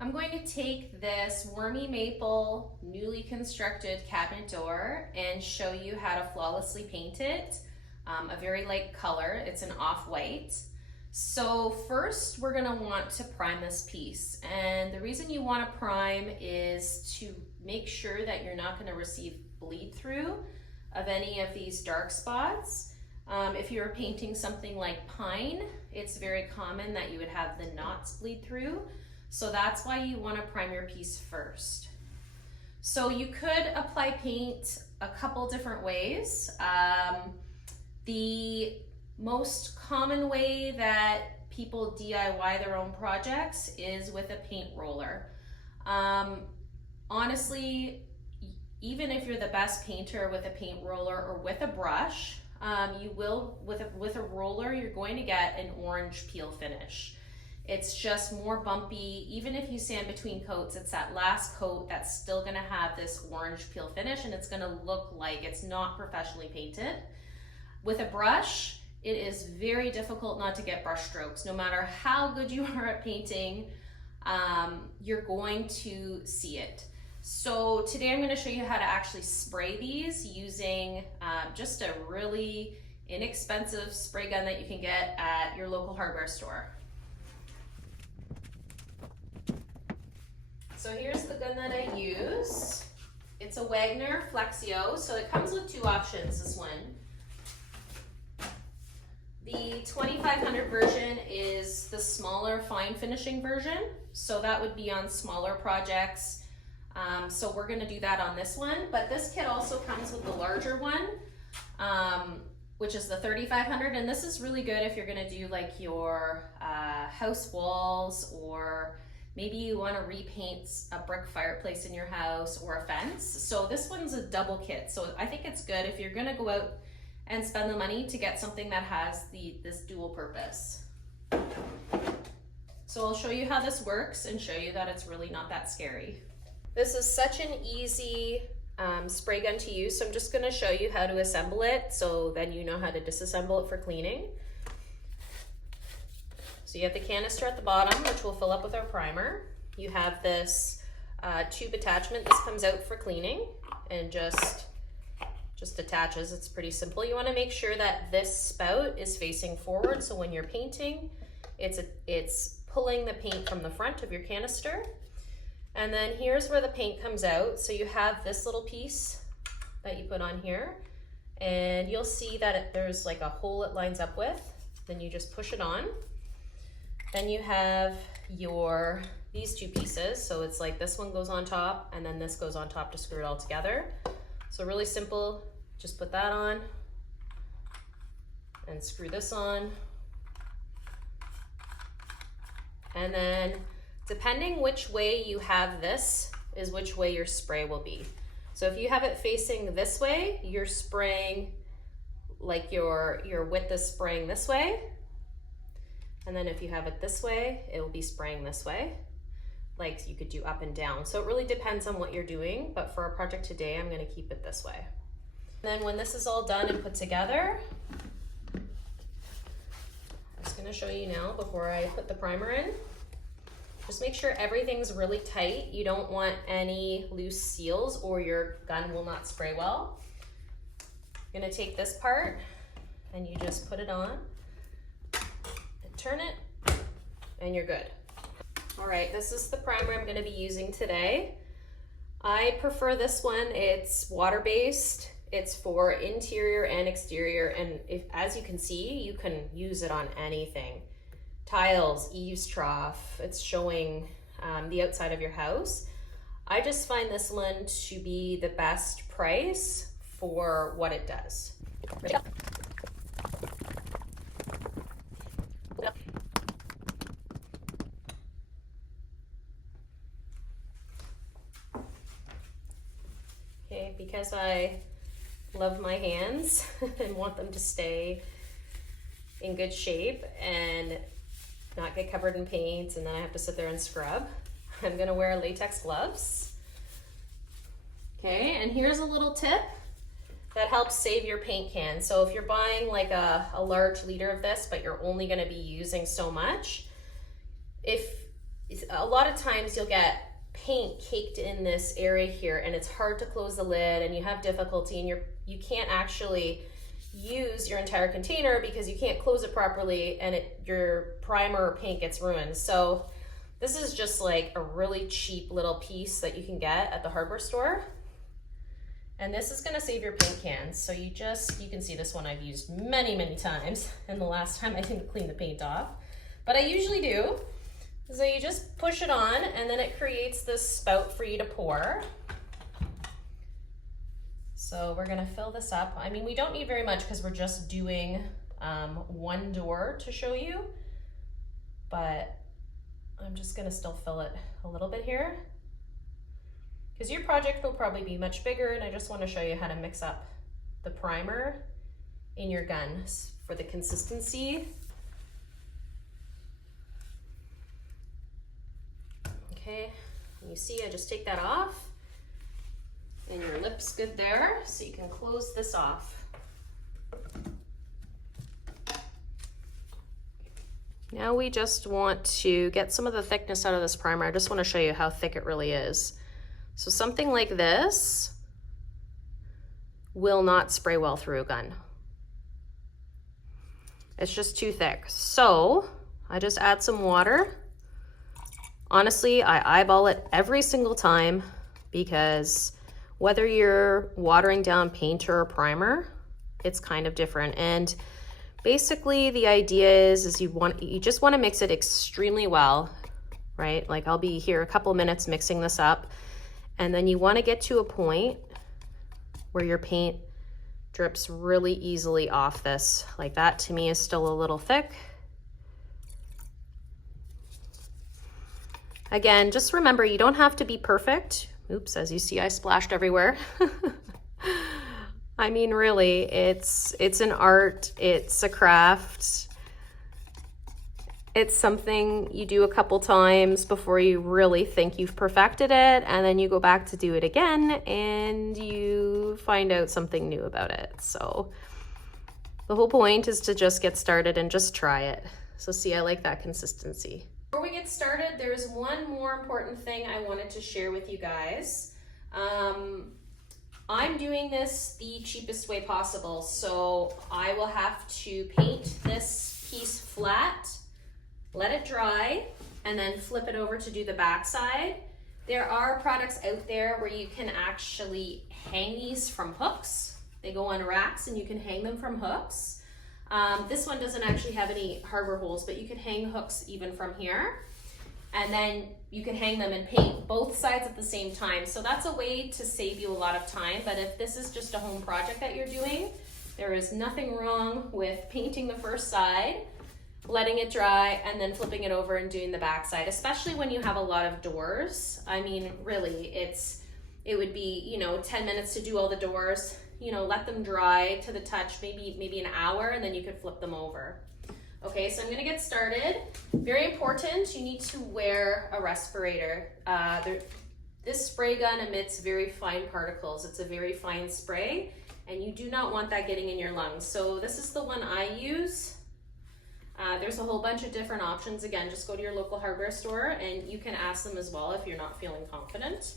I'm going to take this Wormy Maple newly constructed cabinet door and show you how to flawlessly paint it. A very light color, it's an off-white. So first we're gonna want to prime this piece. And the reason you wanna prime is to make sure that you're not gonna receive bleed through of any of these dark spots. If you're painting something like pine, it's very common that you would have the knots bleed through. So that's why you want to prime your piece first. So you could apply paint a couple different ways. The most common way that people DIY their own projects is with a paint roller. Honestly, even if you're the best painter with a paint roller or with a brush, you will, with a roller, you're going to get an orange peel finish. It's just more bumpy. Even if you sand between coats, it's that last coat that's still gonna have this orange peel finish, and it's gonna look like it's not professionally painted. With a brush, it is very difficult not to get brush strokes. No matter how good you are at painting, you're going to see it. So today I'm gonna show you how to actually spray these using just a really inexpensive spray gun that you can get at your local hardware store. So here's the gun that I use. It's a Wagner Flexio, so it comes with two options, this one. The 2500 version is the smaller fine finishing version, so that would be on smaller projects. So we're gonna do that on this one, but this kit also comes with the larger one, which is the 3500, and this is really good if you're gonna do like your house walls, or maybe you want to repaint a brick fireplace in your house or a fence. So this one's a double kit. So I think it's good if you're going to go out and spend the money to get something that has this dual purpose. So I'll show you how this works and show you that it's really not that scary. This is such an easy spray gun to use. So I'm just going to show you how to assemble it, so then you know how to disassemble it for cleaning. So you have the canister at the bottom, which will fill up with our primer. You have this tube attachment. This comes out for cleaning and just attaches. It's pretty simple. You want to make sure that this spout is facing forward, so when you're painting, it's pulling the paint from the front of your canister. And then here's where the paint comes out. So you have this little piece that you put on here, and you'll see that there's like a hole it lines up with. Then you just push it on. Then you have these two pieces. So it's like this one goes on top and then this goes on top to screw it all together. So really simple, just put that on and screw this on. And then depending which way you have this is which way your spray will be. So if you have it facing this way, you're spraying, like your width is spraying this way. And then if you have it this way, it will be spraying this way. Like you could do up and down. So it really depends on what you're doing, but for our project today, I'm gonna keep it this way. And then when this is all done and put together, I'm just gonna show you now before I put the primer in. Just make sure everything's really tight. You don't want any loose seals or your gun will not spray well. I'm gonna take this part and you just put it on. Turn it and you're good. All right, this is the primer I'm going to be using today. I prefer this one. It's water-based. It's for interior and exterior, and as you can see, you can use it on anything. Tiles, eaves trough. It's showing the outside of your house. I just find this one to be the best price for what it does. Okay, because I love my hands and want them to stay in good shape and not get covered in paint and then I have to sit there and scrub, I'm gonna wear latex gloves. Okay, and here's a little tip that helps save your paint can. So if you're buying like a large liter of this, but you're only gonna be using so much, if a lot of times you'll get paint caked in this area here and it's hard to close the lid and you have difficulty and you can't actually use your entire container because you can't close it properly and your primer or paint gets ruined. So this is just like a really cheap little piece that you can get at the hardware store. And this is gonna save your paint cans. So you can see this one I've used many, many times, and the last time I didn't clean the paint off. But I usually do. So you just push it on and then it creates this spout for you to pour. So we're gonna fill this up. I mean, we don't need very much because we're just doing one door to show you, but I'm just gonna still fill it a little bit here because your project will probably be much bigger, and I just wanna show you how to mix up the primer in your gun for the consistency. Okay, you see I just take that off and your lip's good there, so you can close this off. Now we just want to get some of the thickness out of this primer. I just want to show you how thick it really is. So something like this will not spray well through a gun. It's just too thick. So I just add some water. Honestly, I eyeball it every single time because whether you're watering down paint or a primer, it's kind of different. And basically the idea is you just want to mix it extremely well, right? Like I'll be here a couple minutes mixing this up, and then you want to get to a point where your paint drips really easily off this. Like that to me is still a little thick. Again, just remember, you don't have to be perfect. Oops, as you see, I splashed everywhere. I mean, really, it's an art, it's a craft. It's something you do a couple times before you really think you've perfected it, and then you go back to do it again and you find out something new about it. So the whole point is to just get started and just try it. So see, I like that consistency. Before we get started, there's one more important thing I wanted to share with you guys. I'm doing this the cheapest way possible, so I will have to paint this piece flat, let it dry, and then flip it over to do the back side. There are products out there where you can actually hang these from hooks. They go on racks and you can hang them from hooks. This one doesn't actually have any hardware holes, but you can hang hooks even from here. And then you can hang them and paint both sides at the same time. So that's a way to save you a lot of time. But if this is just a home project that you're doing, there is nothing wrong with painting the first side, letting it dry, and then flipping it over and doing the back side, especially when you have a lot of doors. I mean, really, it would be, 10 minutes to do all the doors. Let them dry to the touch, maybe an hour, and then you could flip them over. Okay, so I'm gonna get started. Very important, you need to wear a respirator. This spray gun emits very fine particles. It's a very fine spray, and you do not want that getting in your lungs. So this is the one I use. There's a whole bunch of different options. Again, just go to your local hardware store and you can ask them as well if you're not feeling confident.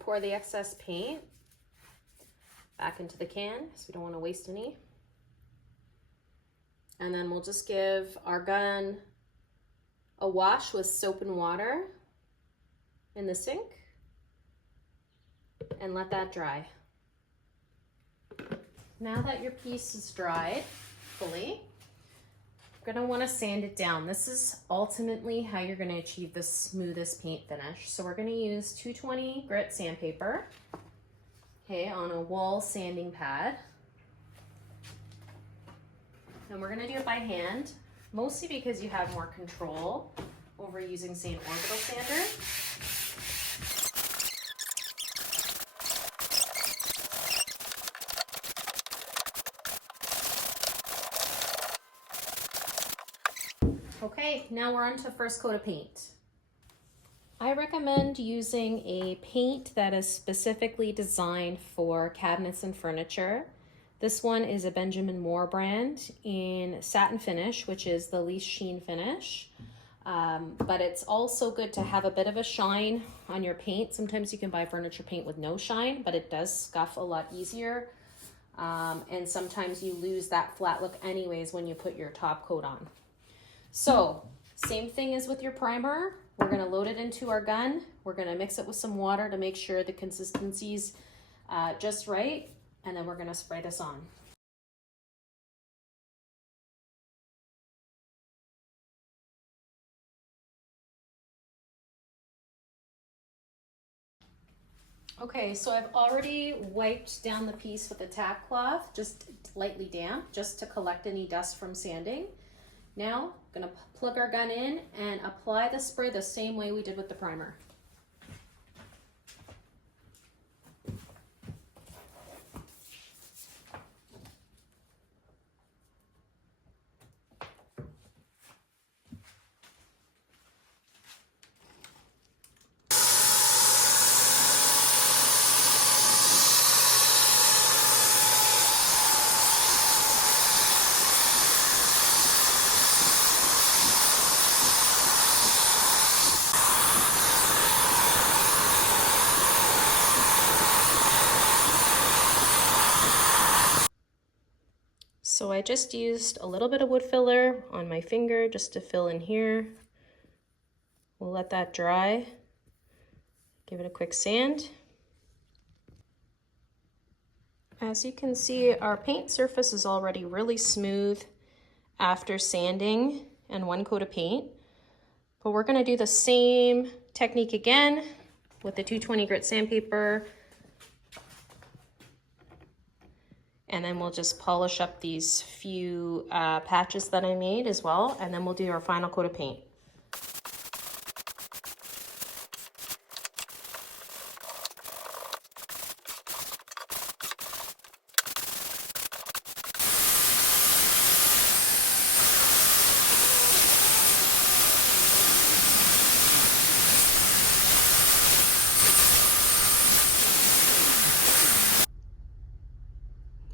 Pour the excess paint back into the can because we don't want to waste any. And then we'll just give our gun a wash with soap and water in the sink. and let that dry. Now that your piece is dried fully, you're gonna wanna sand it down. This is ultimately how you're gonna achieve the smoothest paint finish. So we're gonna use 220 grit sandpaper, okay, on a wall sanding pad. And we're gonna do it by hand, mostly because you have more control over using, say, an orbital sander. Okay, now we're on to first coat of paint. I recommend using a paint that is specifically designed for cabinets and furniture. This one is a Benjamin Moore brand in satin finish, which is the least sheen finish. But it's also good to have a bit of a shine on your paint. Sometimes you can buy furniture paint with no shine, but it does scuff a lot easier. And sometimes you lose that flat look anyways when you put your top coat on. So, same thing as with your primer. We're gonna load it into our gun. We're gonna mix it with some water to make sure the consistency's just right. And then we're gonna spray this on. Okay, so I've already wiped down the piece with a tack cloth, just lightly damp, just to collect any dust from sanding. Now, I'm gonna plug our gun in and apply the spray the same way we did with the primer. So I just used a little bit of wood filler on my finger just to fill in here. We'll let that dry. Give it a quick sand. As you can see, our paint surface is already really smooth after sanding and one coat of paint. But we're gonna do the same technique again with the 220 grit sandpaper. And then we'll just polish up these few patches that I made as well. And then we'll do our final coat of paint.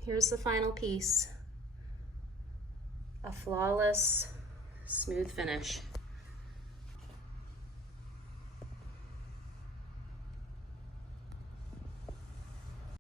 Here's the final piece. A flawless, smooth finish.